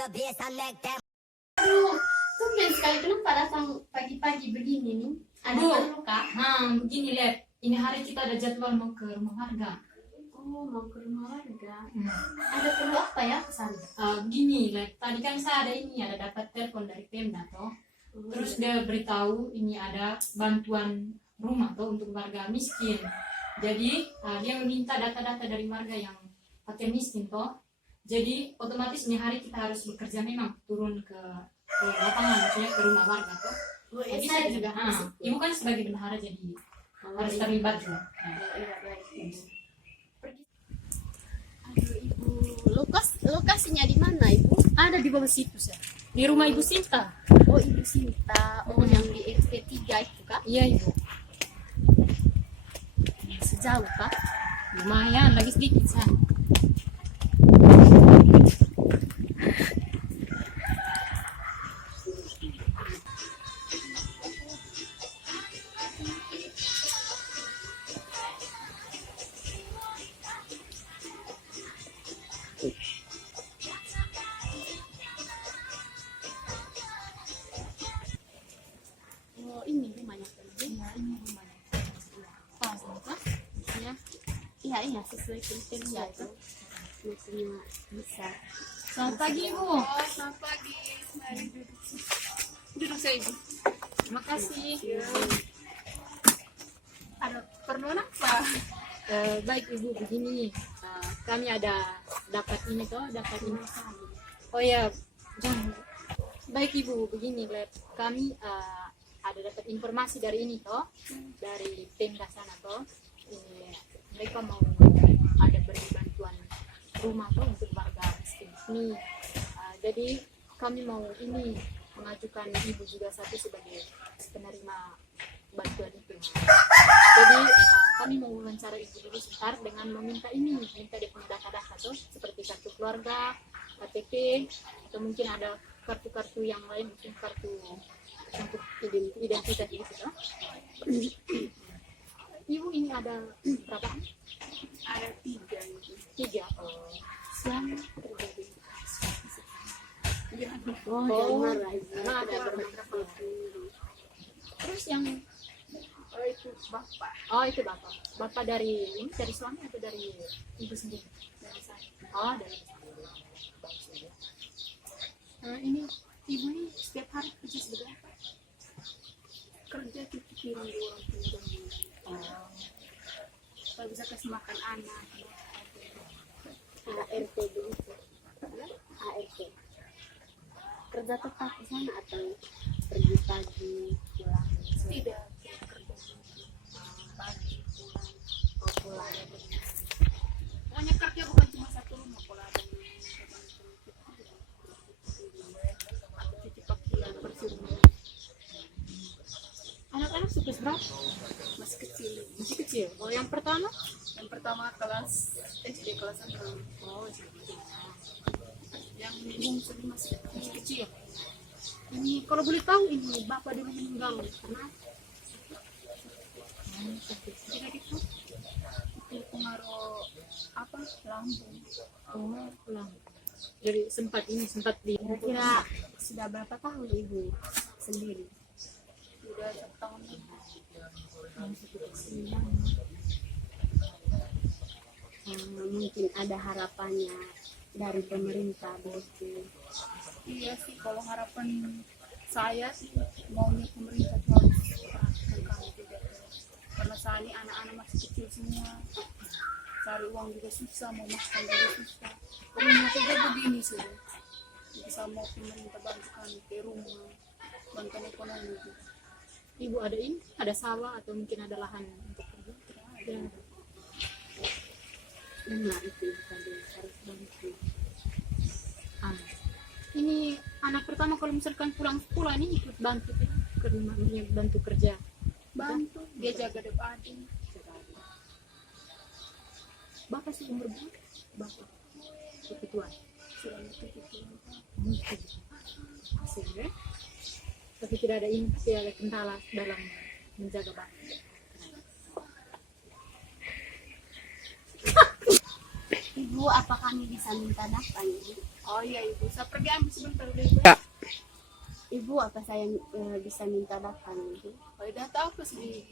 the bass and make them. Aduh, tumben sekali kenapa datang pagi-pagi begini nih? Ada Bu. perlu kak? Begini lihat, ini hari kita ada jadwal mau ke rumah warga. Oh, mau ke rumah warga. Ada perlu apa ya ke sana? Begini, lihat, tadi kan saya ada dapat telepon dari Pemda toh. Terus dia beritahu ini ada bantuan rumah toh untuk warga miskin. Jadi dia meminta data-data dari warga yang pakai miskin toh. Jadi otomatis ini hari kita harus bekerja memang turun ke lapangan, maksudnya ke rumah warga toh. Oh, Jadi saya saya juga, ibu kan sebagai bendahara jadi harus terlibat juga. Iya, baik. Aduh, ibu, lokasinya di mana ibu? Ada di bawah situ ya. Di rumah Ibu Sinta. Oh, ibu Sinta. Oh, yang di FP3 itu kak? Iya ibu. Sejauh kak? Lumayan, lagi sedikit saya. Oh, ini rumahnya kak ibu? Iya, ini rumahnya. Pas kak? Iya. Iya, sesuai kriteria itu. Maksudnya bisa. Selamat pagi ibu. Oh, selamat pagi. Mari duduk. Duduk saya, Ibu. Terima kasih. Ada perlu apa? Baik ibu, begini. Kami ada dapat ini toh, dapat ini. Oh ya, jangan. Baik ibu, begini, lihat. Kami ada dapat informasi dari ini toh, dari Pemda sana toh. Mereka mau ada beri bantuan rumah toh untuk warga miskin ini. Jadi kami mau ini mengajukan ibu juga satu sebagai penerima bantuan itu. Jadi kami mau wawancara ibu dulu sebentar dengan minta dia punya data-data tuh seperti kartu keluarga, KTP, atau mungkin ada kartu-kartu yang lain, mungkin kartu untuk identitas gitu toh. Ibu ini ada berapa? Ada 3, Ibu. 3. Oh, Suami terjadi. Jangan Oh, jangan marah ibu. Nah, Tidak ada bermaksud. terus yang Oh, itu Bapak. itu bapak dari suami atau dari ibu sendiri? Dari saya. Oh, dari Ini Ibu ini setiap hari kerja sebagai apa? Kerja cuci piring di orang tua. Kalau bisa kasih makan anak. ART begitu. ART. Kerja tetap di sana atau pergi pagi pulang? Tidak. Kerja pagi pulang. Oh, pulang. Pokoknya kerja bukan cuma satu rumah. Kalau ada yang cuci pakaian, bersih rumah. anak-anak suka berapa? Masih kecil. Masih kecil. Oh, yang pertama? Yang pertama kelas SD kelas 6. Oh, gitu. Yang bungsu ini masih kecil. Ini kalau boleh tahu ini bapak dulu meninggal karena Tidak itu pengaruh apa lambung. oh pulang. Jadi sempat di Kira sudah berapa tahun ibu sendiri? Sudah 1 tahun lebih. Mungkin ada harapannya dari pemerintah begitu. Iya sih, kalau harapan saya sih maunya pemerintah tuh harus perhatikan kami juga, karena saya ini anak-anak masih kecil semua, cari uang juga susah, mau makan juga susah. Rumah juga begini sih, bisa mau pemerintah bantu kami ke rumah, bantuan ekonomi juga. ibu ada sawah atau mungkin ada lahan untuk kerja? Ada. Benar itu tadi harus bantu. Ini anak pertama kalau misalkan pulang sekolah ini ikut bantu ke rumahnya, bantu kerja. Bantu dia jaga depan. Bapak sih umur berapa? Bapak cukup tua. Sudah 70 tahun. Asik ya? Tapi tidak ada ini, tidak ada kendala dalam menjaga bapak. Ibu Ibu, apa kami bisa minta data Ibu? Oh iya ibu, saya pergi ambil sebentar dulu ibu. Ibu, apa saya bisa minta data Ibu? Oh iya, data apa sih?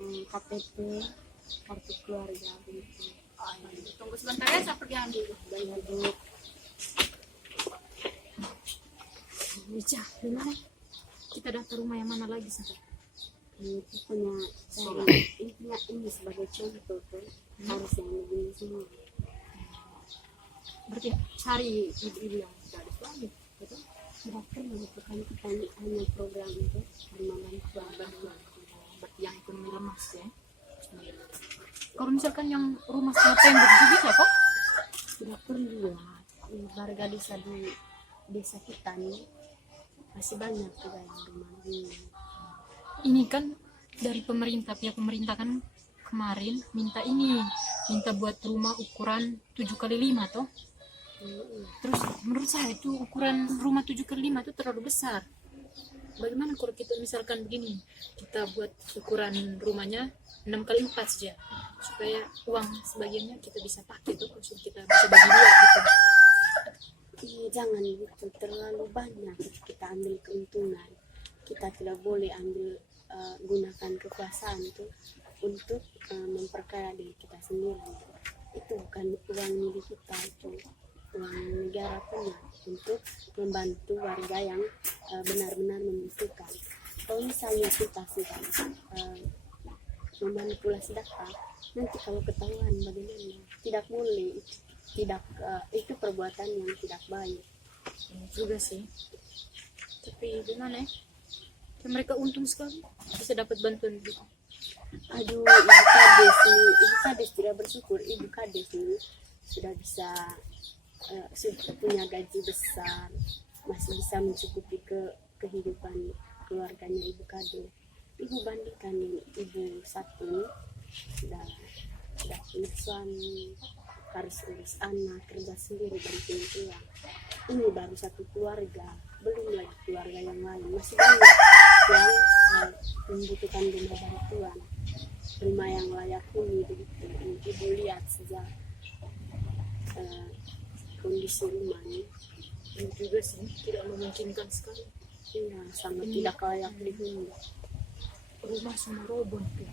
KTP, kartu keluarga begitu. Oh, iya. Tunggu sebentar ya, saya pergi ambil. Banyak Bu. Ica, gimana? Kita daftar rumah yang mana lagi sampai? Itu punya saya intinya ini sebagai contoh tuh harus yang begini semua. Berarti cari ibu-ibu yang sudah ada suami, betul? Tidak pernah itu kan kita hanya program itu permanen Bantuan. Berarti yang ekonomi lemah ya. Kalau misalkan yang rumah setengah tembok itu bisa kok? tidak perlu ya. Warga desa di desa kita nih masih banyak juga yang rumah ini. Ini kan dari pemerintah, pihak pemerintah kan kemarin minta buat rumah ukuran 7x5 toh. Terus menurut saya itu ukuran rumah 7x5 itu terlalu besar. Bagaimana kalau kita misalkan begini, kita buat ukuran rumahnya 6x4 saja, supaya uang sebagiannya kita bisa pakai tuh, maksud kita bisa bagi dua gitu. Jangan gitu, terlalu banyak kita ambil keuntungan. Kita tidak boleh ambil gunakan kekuasaan itu untuk memperkaya diri kita sendiri. Itu bukan uang milik kita, itu uang negara punya untuk membantu warga yang benar-benar membutuhkan. Kalau misalnya kita sudah memanipulasi data, nanti kalau ketahuan bagaimana? Tidak boleh, itu perbuatan yang tidak baik. Ini juga sih, tapi gimana ya? Ya, mereka untung sekali bisa dapat bantuan gitu. Aduh, ibu kades tidak bersyukur. Ibu kades ini sudah bisa sudah punya gaji besar, masih bisa mencukupi kehidupan keluarganya ibu kades. Ibu bandingkan ibu satu ini sudah punya suami, harus urus anak, kerja sendiri, bantuin uang. Ini baru satu keluarga, belum lagi keluarga yang lain, masih banyak yang membutuhkan rumah bantuan, rumah yang layak huni begitu. Ibu lihat sejak kondisi rumah ini juga sih tidak memungkinkan sekali. iya, sangat tidak layak dihuni. Rumah semua roboh tuh,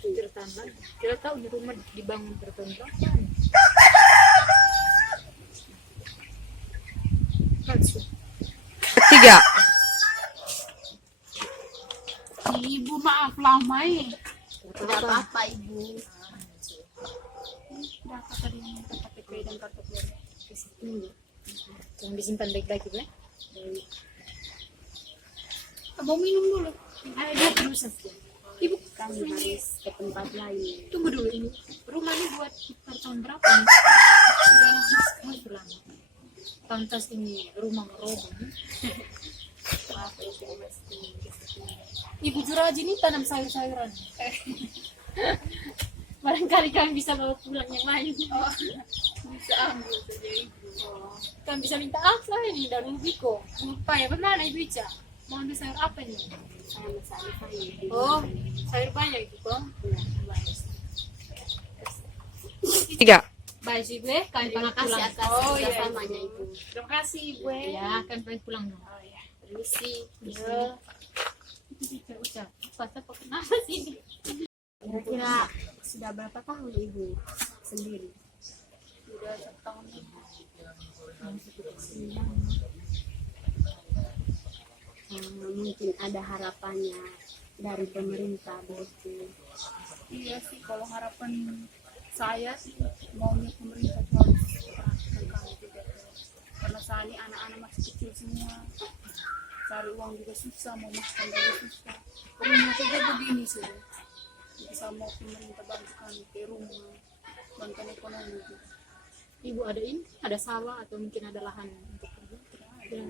tidak tahan lagi. Kita tahu di rumah dibangun bertahun-tahun. Tiga. Ibu maaf lama ya. Tidak apa-apa Ibu. Data tadi yang minta KTP dan kartu keluarga. Yang disimpan baik-baik ya. Mau minum dulu. Ayo dia terus saja. Ibu, Kami harus ke tempat lain. tunggu dulu ini. Rumah ini buat sekitar tahun berapa nih? Sudah lama sekali lama. Pantas ini rumah roboh. Maaf itu mesti. Ibu Juraji ini tanam sayur-sayuran. Barangkali kami bisa bawa pulang yang lain. Oh, bisa ambil saja ibu. Oh, kami bisa minta apa ini dari Biko? Lupa ya, bagaimana Ibu Ica? Mau ambil sayur apa ini? Saya masalah saya. Oh, sayur banyak itu kok. Tiga. Baik sih gue, kami Terima pamit kasih pulang. atas Oh iya, kerjasamanya Ibu. Terima kasih ibu. ya, kami pamit pulang dong. Oh iya. Permisi. Ya. Itu sih ucap. Apa kenapa sih ini? Kira-kira sudah berapa tahun Ibu sendiri? Sudah 1 tahun lebih. Mungkin ada harapannya dari pemerintah begitu. Iya sih, kalau harapan saya sih maunya pemerintah tuh harus perhatikan kami juga tuh. Karena saat ini anak-anak masih kecil semua, cari uang juga susah, mau makan juga susah. Rumah saja begini sih, bisa mau pemerintah bantu kami ke rumah, bantuan ekonomi juga. Ibu ada ini, ada sawah atau mungkin ada lahan untuk kerja? Tidak ada.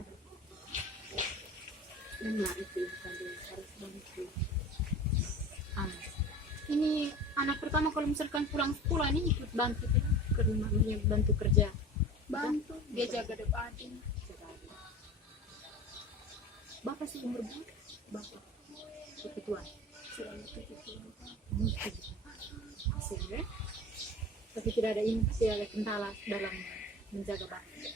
Benar itu Ibu Kades, harus bantu. Ini anak pertama kalau misalkan pulang sekolah ini ikut bantu ya, ke rumahnya, bantu kerja. Bantu, dia jaga adik. Bapak sih umur berapa? Bapak ketua. Sudah 70 tahun. Asik ya. Tapi tidak ada ini, tidak ada kendala dalam menjaga bakti.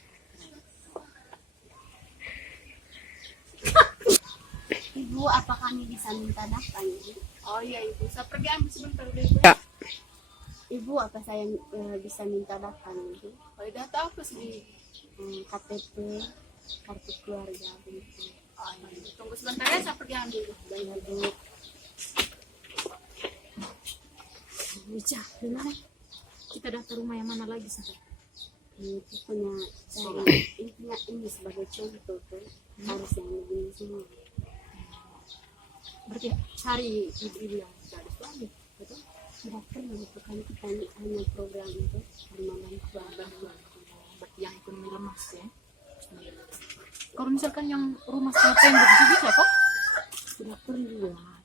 Ibu, apa kami bisa minta data Ibu? Oh iya ibu, saya pergi ambil sebentar dulu ibu. Ya. Ibu, apa saya bisa minta data Ibu? Oh data apa sih? KTP, kartu keluarga begitu. Oh, iya. Tunggu sebentar ya, saya pergi ambil. Banyak Bu. Wicah, gimana? Kita daftar rumah yang mana lagi sampai? Itu punya cari ini sebagai contoh tuh harus yang begini semua. Berarti cari ibu-ibu yang sudah ada suami, betul? Tidak pernah itu kan kita hanya program itu permanen keluarga. Berarti yang ekonomi lemah ya. Kalau misalkan yang rumah setengah tembok juga bisa kok? Tidak perlu lah.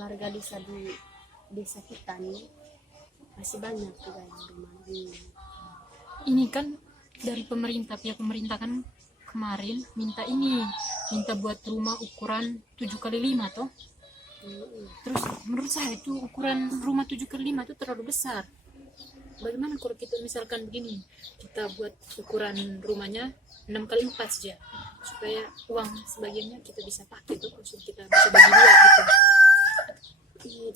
Warga desa di desa kita nih masih banyak juga yang rumah ini. Ini kan dari pemerintah, pihak pemerintah kan kemarin minta buat rumah ukuran 7x5 toh. Terus menurut saya itu ukuran rumah 7x5 itu terlalu besar. Bagaimana kalau kita misalkan begini, kita buat ukuran rumahnya 6x4 saja, supaya uang sebagiannya kita bisa pakai tuh, maksud kita bisa bagi dua gitu.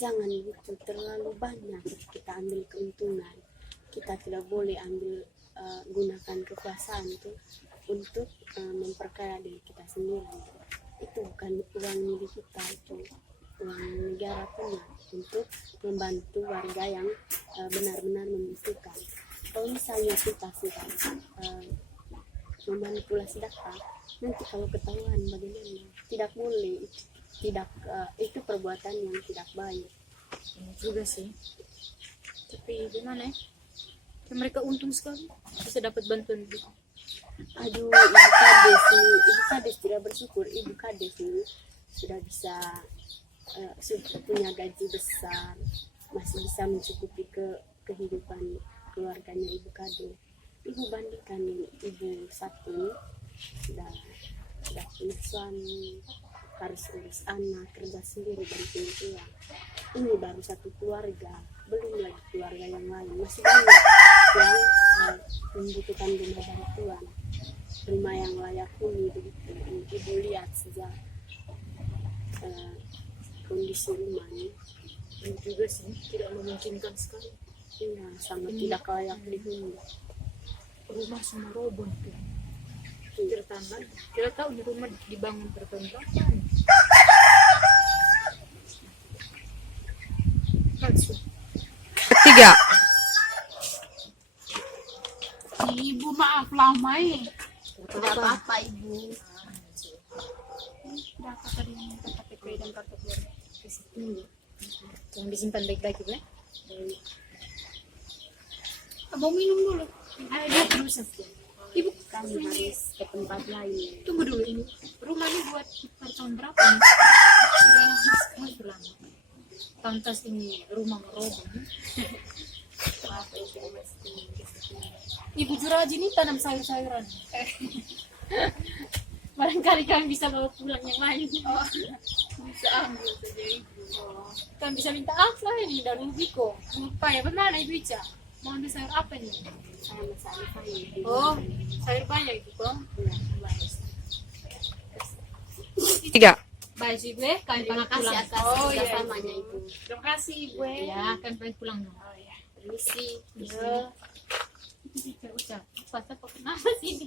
Jangan gitu, terlalu banyak kita ambil keuntungan. Kita tidak boleh ambil gunakan kekuasaan itu untuk memperkaya diri kita sendiri. Itu bukan uang milik kita, itu uang negara punya untuk membantu warga yang benar-benar membutuhkan. Kalau misalnya kita sudah memanipulasi data, nanti kalau ketahuan bagaimana? Tidak boleh, itu perbuatan yang tidak baik. Juga sih, tapi gimana ya? Ya, mereka untung sekali bisa dapat bantuan gitu. Aduh, Ibu Kades tidak bersyukur. Ibu Kades ini sudah bisa sudah punya gaji besar, masih bisa mencukupi kehidupan keluarganya Ibu Kades. Ibu bandingkan ibu satu ini sudah punya suami, harus urus anak, kerja sendiri dan punya uang. Ini baru satu keluarga, belum lagi keluarga yang lain, masih banyak yang membutuhkan rumah bantuan, rumah yang layak huni begitu. Ibu lihat sejak kondisi rumah ini. Ini juga sih tidak memungkinkan sekali. Iya, sangat tidak layak dihuni. Rumah semua roboh tuh. Tertambah, kita tahu di rumah dibangun bertahun-tahun. Tiga. Ibu maaf lama ya. Tidak apa-apa Ibu. Berapa tadi yang minta KTP dan kartu keluarga? Yang disimpan baik-baik juga. Mau minum dulu. Ayo dia terus saja. Ibu, Kami harus ke tempat lain. tunggu dulu ini. Rumah ini buat per tahun berapa nih? Sudah lama sekali lama. Pantas ini rumah meroboh. Maaf Ibu, mesti Ibu Juraji ini tanam sayur-sayuran. Barangkali kami bisa bawa pulang yang lain. Bisa ambil saja ibu. Kami bisa minta apa ini dari Biko? Lupa ya, bagaimana Ibu Ica? Mau ambil sayur apa nih? saya masalah saya. Oh, sayur banyak itu kok. Iya, baik. Tiga. Baik sih gue, kami Terima pamit kasih pulang. atas iya, kerjasamanya Ibu. Ibu. Terima kasih ibu. Ya, kami pamit pulang dong. Oh ya. Permisi. Iya. Itu sih ucap. Pas apa kenapa sih ini?